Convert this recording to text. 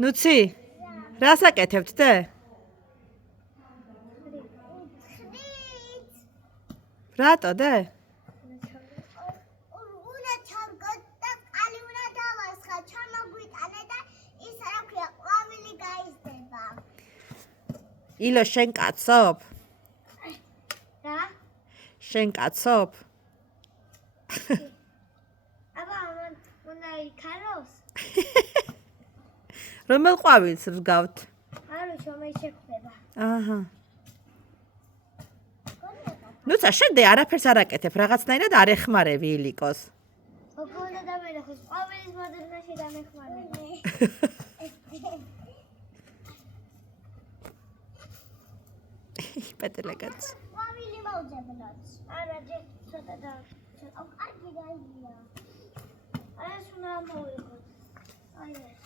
ნუცი რას აკეთებთ დე? რატო დე? ილო შენ კაცობ? რა? შენ კაცობ? აბა უნდა იქაროს? რომელ ყვავილს ვსგავთ? არა, შომე შეხვდება. აჰა. ნუცა შენ დე არაფერს არ აკეთებ, რაღაცნაირად არ ეხმარები ილიკოს. ოქონდა დამენახოს, ყვავილის მოდელში დამეხმარება. პეტელეგაც. ყვავილი მოვძებნოთ. არა, ჯერ ცოტა და კარგი გაიგია. ეს უნდა მოვიღოთ. აი ეს.